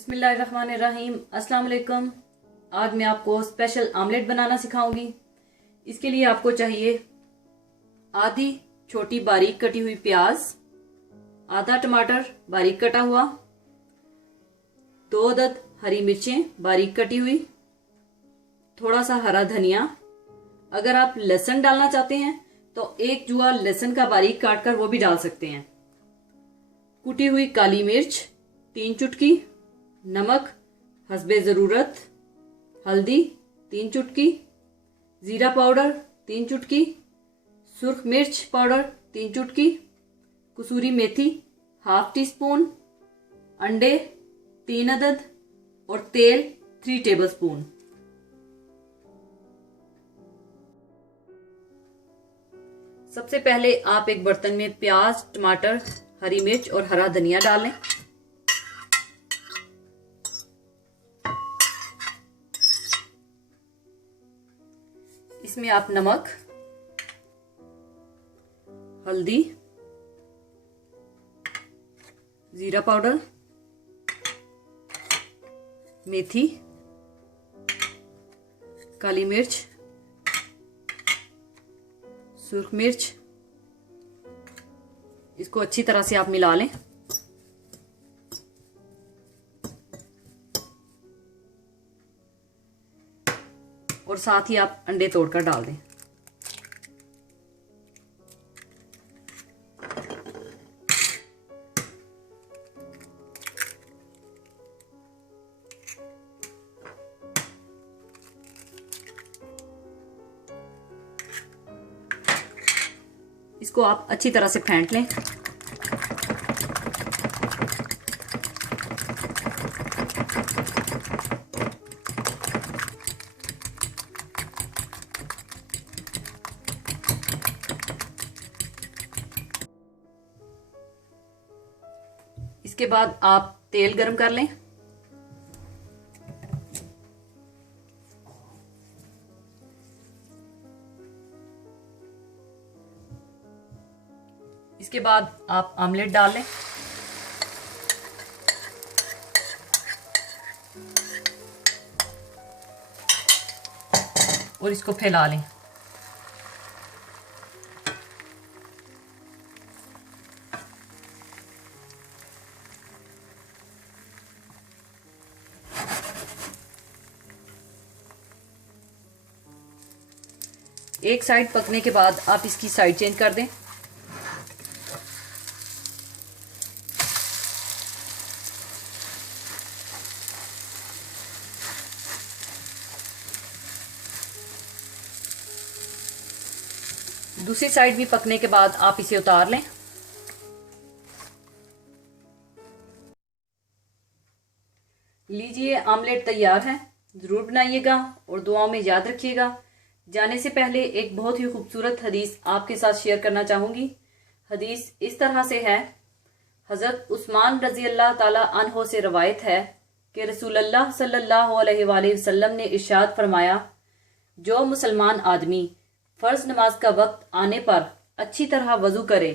बिस्मिल्लाहिर्रहमानिर्रहीम। अस्सलाम वालेकुम। आज मैं आपको स्पेशल आमलेट बनाना सिखाऊंगी। इसके लिए आपको चाहिए आधी छोटी बारीक कटी हुई प्याज, आधा टमाटर बारीक कटा हुआ, 2 अदद हरी मिर्चें बारीक कटी हुई, थोड़ा सा हरा धनिया। अगर आप लहसुन डालना चाहते हैं तो 1 जुआ लहसुन का बारीक काट कर वो भी डाल सकते हैं। कुटी हुई काली मिर्च 3 चुटकी, नमक हस्बे ज़रूरत, हल्दी 3 चुटकी, ज़ीरा पाउडर 3 चुटकी, सुर्ख मिर्च पाउडर 3 चुटकी, कसूरी मेथी ½ टीस्पून, अंडे 3 अदद और तेल 3 टेबलस्पून। सबसे पहले आप एक बर्तन में प्याज, टमाटर, हरी मिर्च और हरा धनिया डाल लें। इसमें आप नमक, हल्दी, जीरा पाउडर, मेथी, काली मिर्च, सुर्ख मिर्च, इसको अच्छी तरह से आप मिला लें। और साथ ही आप अंडे तोड़कर डाल दें। इसको आप अच्छी तरह से फेंट लें। इसके बाद आप तेल गरम कर लें। इसके बाद आप आमलेट डाल लें। और इसको फैला लें। एक साइड पकने के बाद आप इसकी साइड चेंज कर दें। दूसरी साइड भी पकने के बाद आप इसे उतार लें। लीजिए, आमलेट तैयार है। ज़रूर बनाइएगा और दुआओं में याद रखिएगा। जाने से पहले एक बहुत ही खूबसूरत हदीस आपके साथ शेयर करना चाहूँगी। हदीस इस तरह से है। हज़रत उस्मान रज़ी अल्लाह ताला अन्हो से रवायत है कि रसूलुल्लाह सल्लल्लाहु अलैहि वसल्लम ने इरशाद फरमाया, जो मुसलमान आदमी फ़र्ज़ नमाज का वक्त आने पर अच्छी तरह वज़ू करे,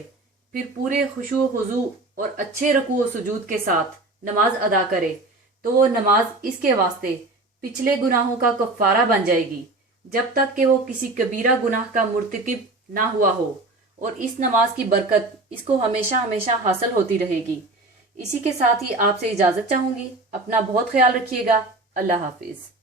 फिर पूरे खुशू हुज़ू और अच्छे रुकू और सुजूद के साथ नमाज अदा करे, तो वो नमाज इसके वास्ते पिछले गुनाहों का कफ़ारा बन जाएगी जब तक कि वो किसी कबीरा गुनाह का मुर्तकिब ना हुआ हो, और इस नमाज की बरकत इसको हमेशा हमेशा हासिल होती रहेगी। इसी के साथ ही आपसे इजाज़त चाहूँगी। अपना बहुत ख्याल रखिएगा। अल्लाह हाफिज़।